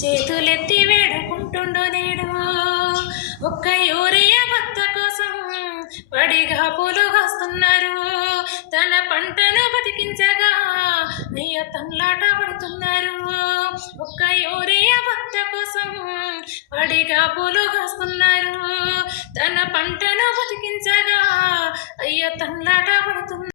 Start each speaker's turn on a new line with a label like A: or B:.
A: చేతులెత్తి వేడుకుంటుండు నేడు ఒక్క యూరియా భర్త కోసం పడిగా పూలు కాస్తున్నారు తన పంటను బతికించగా అయ్య తన్లాట పడుతున్నారు. ఒక్క యూరియా భర్త కోసం పడిగా పూలు కాస్తున్నారు తన పంటను బతికించగా అయ్య తన్లాట